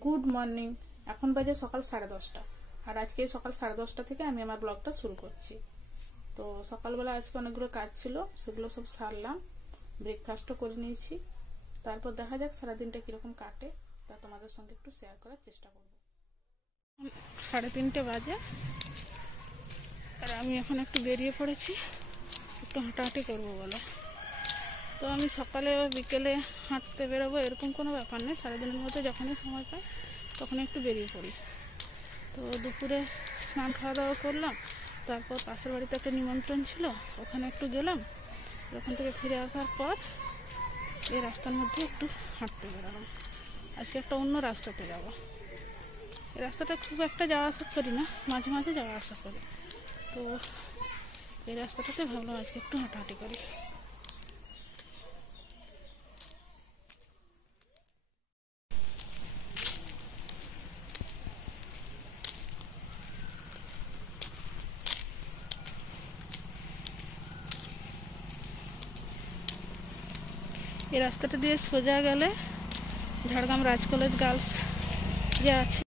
Good morning. এখন বাজে সকাল 10:30 আর আজকে সকাল 10:30 থেকে আমি আমার ব্লগটা শুরু করছি। তো সকালবেলা আজকে অনেকগুলো কাজ ছিল, সেগুলো সব সারলাম, ব্রেকফাস্টও করে নিয়েছি। তারপর দেখা যাক সারাদিনটা কিরকম কাটে, তা তোমাদের সঙ্গে একটু শেয়ার করার চেষ্টা করব। 3:30 বাজে আর আমি এখন একটু বেরিয়ে পড়েছি, একটু হাঁটাহাঁটি করবো বলে। তো আমি সকালে বিকেলে হাঁটতে বেরোবো এরকম কোনো ব্যাপার নেই, সারাদিনের মধ্যে যখনই সময় পাই তখন একটু বেরিয়ে পড়ি। তো দুপুরে স্নান খাওয়া দাওয়া করলাম, তারপর পাশের বাড়িতে একটা নিমন্ত্রণ ছিল, ওখানে একটু গেলাম। ওখান থেকে ফিরে আসার পর এই রাস্তার মধ্যে একটু হাঁটতে বেরোলাম। আজকে একটা অন্য রাস্তাতে যাব। এই রাস্তাটা খুব একটা যাওয়া আসা করি না, মাঝে মাঝে যাওয়া আসা করি। তো এই রাস্তাটাতে ভাবলাম আজকে একটু হাঁটাহাঁটি করি। এই রাস্তাটা দিয়ে সোজা গেলে ঝাড়গ্রাম রাজ কলেজ গার্লস যে আছে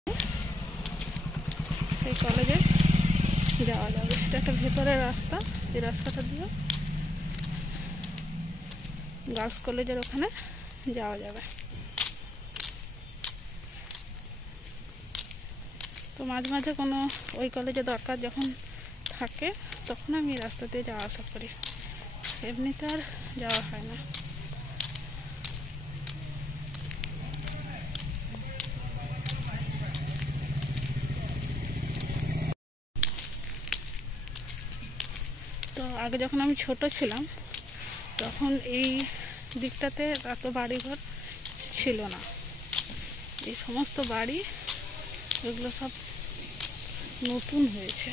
সেই কলেজে যাওয়া যাবে। এটা একটা ভেতরের রাস্তা, এই রাস্তাটা দিয়ে গার্লস কলেজের ওখানে যাওয়া যাবে। তো মাঝে মাঝে কোনো ওই কলেজে দরকার যখন থাকে তখন আমি এই রাস্তা দিয়ে যাওয়া আসা করি, এমনিতে আর যাওয়া হয় না। তো আগে যখন আমি ছোট ছিলাম তখন এই দিকটাতে এত বাড়িঘর ছিল না। এই সমস্ত বাড়ি এগুলো সব নতুন হয়েছে,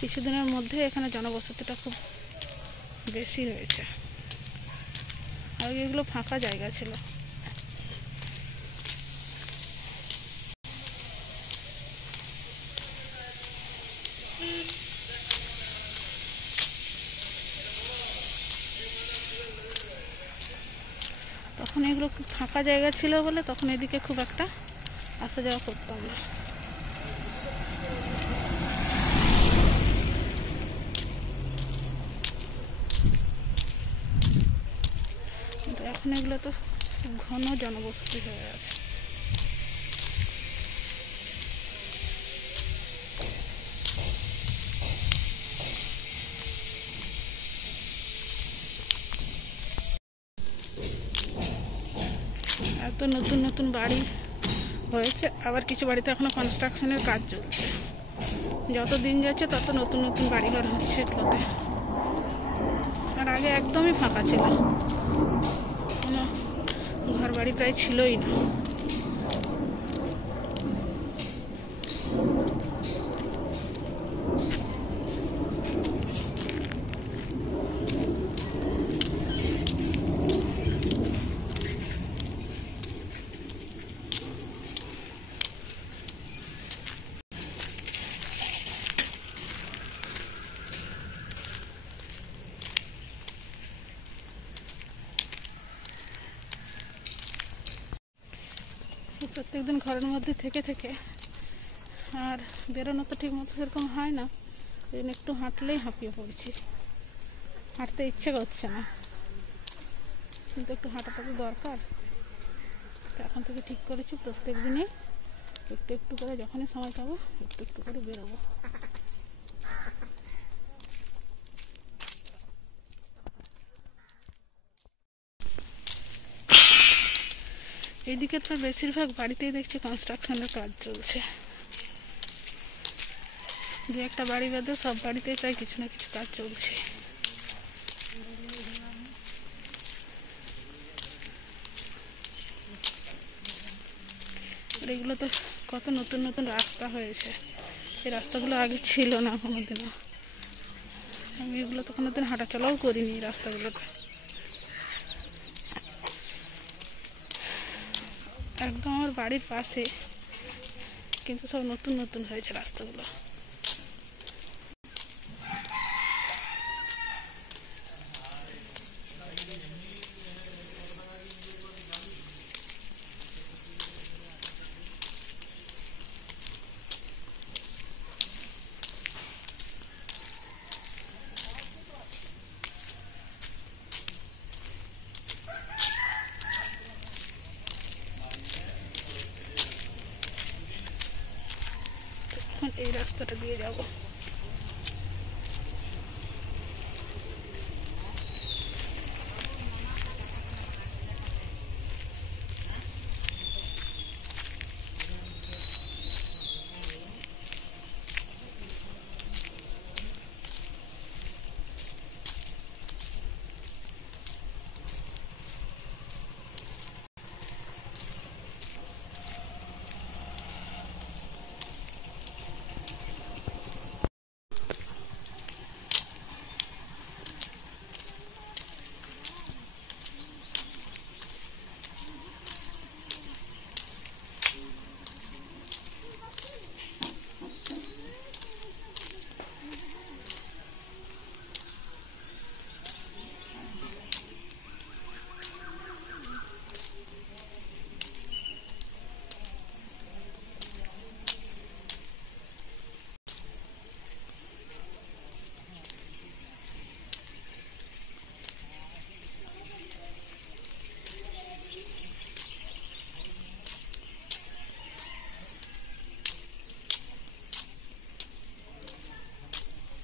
কিছুদিনের মধ্যে এখানে জনবসতিটা খুব বেশি হয়েছে। আগে এগুলো ফাঁকা জায়গা ছিল। তখন এগুলো খুব ফাঁকা জায়গা ছিল বলে তখন এদিকে খুব একটা আসা যাওয়া করতাম না। কিন্তু এখন এগুলো তো ঘন জনবসতি হয়ে আছে। এত নতুন নতুন বাড়ি হয়েছে, আবার কিছু বাড়িতে এখনো কনস্ট্রাকশনের কাজ চলছে। যত দিন যাচ্ছে তত নতুন নতুন বাড়িঘর হচ্ছে এগুলোতে। আর আগে একদমই ফাঁকা ছিল, কোনো ঘর বাড়ি প্রায় ছিলই না। প্রত্যেকদিন ঘরের মধ্যে থেকে থেকে আর বেরোনো তো ঠিক মতো সেরকম হয় না, ওই জন্য একটু হাঁটলেই হাঁপিয়ে পড়ছি, হাঁটতে ইচ্ছে করছে না, কিন্তু একটু হাঁটাটা তো দরকার। এখন থেকে ঠিক করেছি প্রত্যেক দিনই একটু একটু করে, যখনই সময় পাবো একটু একটু করে বেরোবো। এইদিকে তো বেশিরভাগ বাড়িতেই দেখছি কনস্ট্রাকশনের কাজ চলছে। দু একটা বাড়ি বাদে সব বাড়িতেই প্রায় কিছু না কিছু কাজ চলছে। এগুলো তো কত নতুন নতুন রাস্তা হয়েছে, এই রাস্তাগুলো আগে ছিল না কোনোদিনও। আমি এগুলো তো কোনোদিন হাঁটাচলাও করিনি এই রাস্তাগুলোতে। একদম আমার বাড়ির পাশে, কিন্তু সব নতুন নতুন হয়েছে রাস্তাগুলো। এখন এই রাস্তাটা দিয়ে যাব।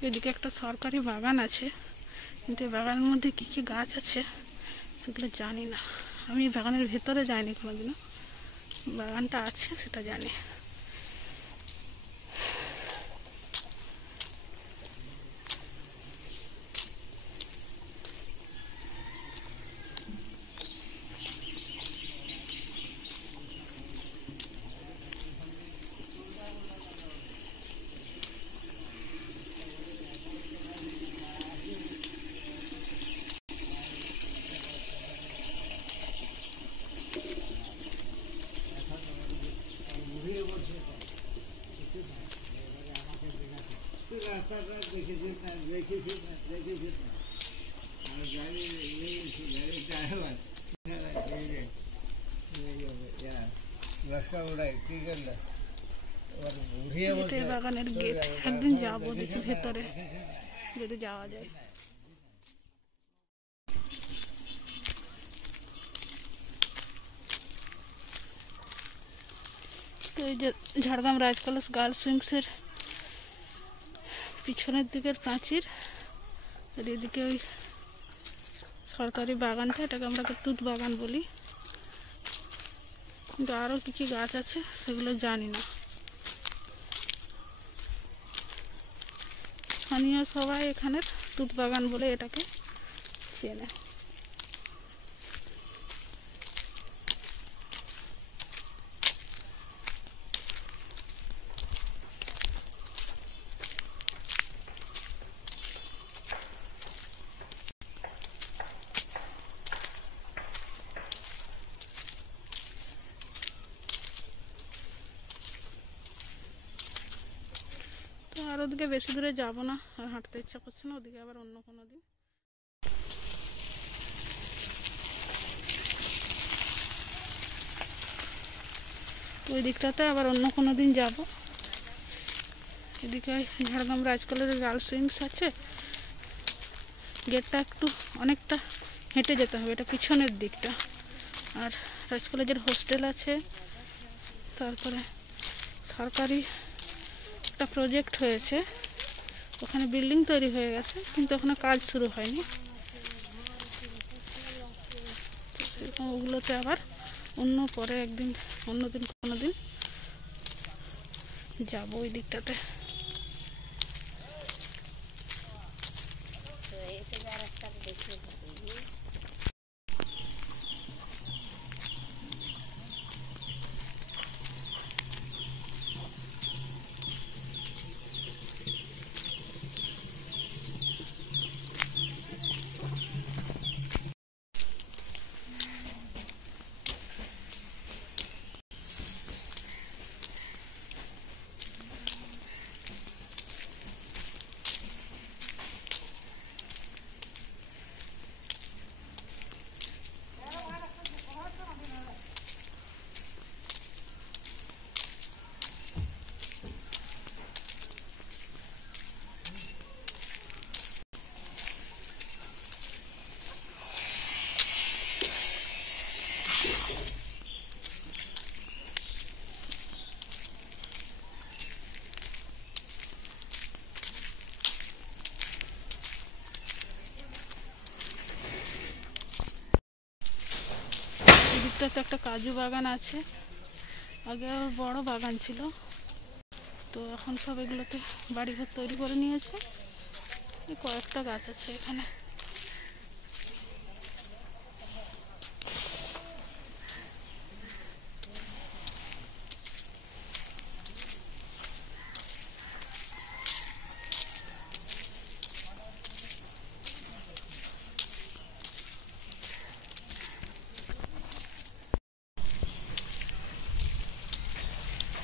এদিকে একটা সরকারি বাগান আছে, কিন্তু এই বাগানের মধ্যে কি কি গাছ আছে সেগুলো জানি না। আমি বাগানের ভেতরে যাইনি কোনোদিনও, বাগানটা আছে সেটা জানি। বাগানের গেট, একদিন যাবো দেখি ভেতরে যদি যাওয়া যায়। তো এই যে ঝাড়গ্রাম রাজ কলেজ গার্লস উইংসের পিছনের দিকের প্রাচীর, আর এদিকে ওই সরকারি বাগানটা, এটাকে আমরা তুত বাগান বলি, কিন্তু আরও কি কি গাছ আছে সেগুলো জানি না। স্থানীয় সবাই এখানের তুত বাগান বলে এটাকে চেনে। আর ওদিকে বেশি দূরে যাবো না, আর হাঁটতে ইচ্ছা করছে না, ওদিকে আবার অন্য কোনো দিন। ওই দিকটাতে আবার অন্য কোনো দিন যাবো। এদিকে ঝাড়গ্রাম রাজ কলেজের গার্লস উইংস আছে, গেটটা একটু অনেকটা হেঁটে যেতে হবে, এটা পিছনের দিকটা। আর রাজ কলেজের হোস্টেল আছে, তারপরে সরকারি একটা প্রজেক্ট হয়েছে, ওখানে বিল্ডিং তৈরি হয়ে গেছে কিন্তু ওখানে কাজ শুরু হয়নি। ওগুলোতে আবার অন্য পরে একদিন অন্যদিন কোনো দিন যাবো ওই দিকটাতে। এদিকটাতে একটা কাজু বাগান আছে, আগে বড় বাগান ছিল, তো এখন সব এগুলোতে বাড়িঘর তৈরি করে নিয়েছে। কয়েকটা গাছ আছে এখানে।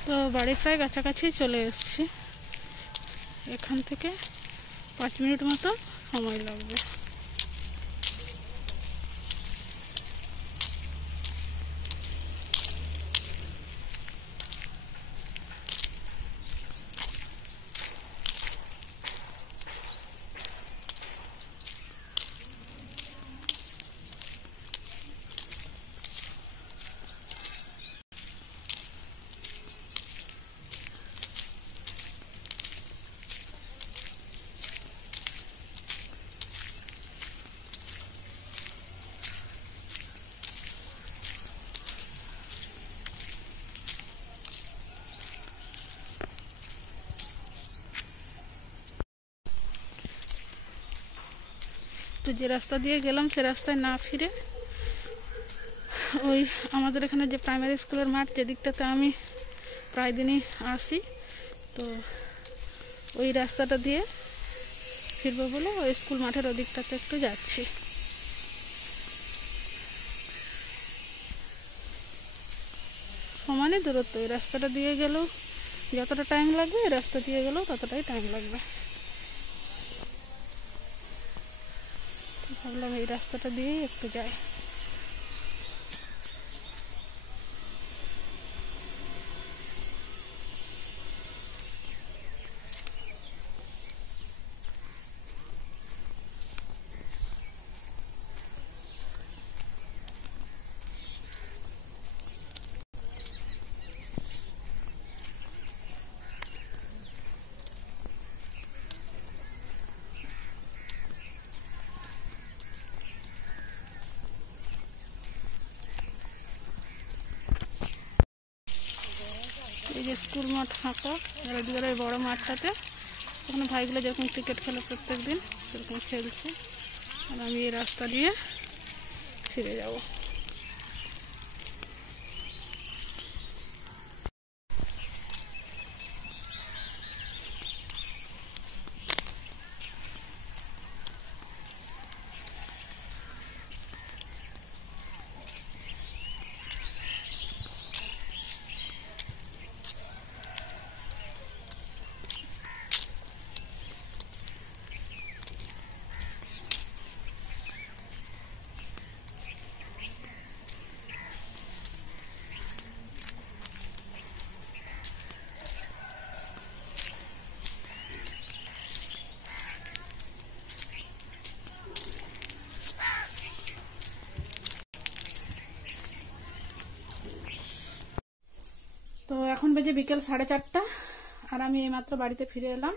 তো বাড়ি প্রায় কাছাকাছি চলে এসেছি, এখান থেকে 5 মিনিট মতো সময় লাগবে। তো যে রাস্তা দিয়ে গেলাম সে রাস্তায় না ফিরে ওই আমাদের এখানে যে প্রাইমারি স্কুলের মাঠ, যে দিকটাতে আমি প্রায় দিনই আসি, তো ওই রাস্তাটা দিয়ে ফিরবো বলে ওই স্কুল মাঠের ওদিকটাতে একটু যাচ্ছি। সমানই দূরত্ব, এই রাস্তাটা দিয়ে গেলেও যতটা টাইম লাগবে এই রাস্তা দিয়ে গেলেও ততটাই টাইম লাগবে। ভাবলাম এই রাস্তাটা দিয়েই একটু যাই। এই যে স্কুল মাঠ ফাঁকা, আর এদিকে এই বড় মাঠটাতে ওখানে ভাইগুলো যেরকম ক্রিকেট খেলে প্রত্যেক দিন সেরকম খেলছে, আর আমি এই রাস্তা দিয়ে ফিরে যাব। তো এখন বেজে বিকেল 4:30, আর আমি এইমাত্র বাড়িতে ফিরে এলাম।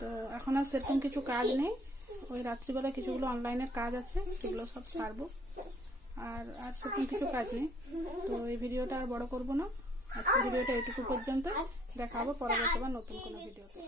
তো এখন আর সেরকম কিছু কাজ নেই, ওই রাত্রিবেলা কিছুগুলো অনলাইনের কাজ আছে সেগুলো সব সারবো, আর সেরকম কিছু কাজ নেই। তো এই ভিডিওটা আর বড় করবো না, আজকে ভিডিওটা এটুকু পর্যন্ত, দেখাবো পরবর্তীবার নতুন কোনো ভিডিওতে।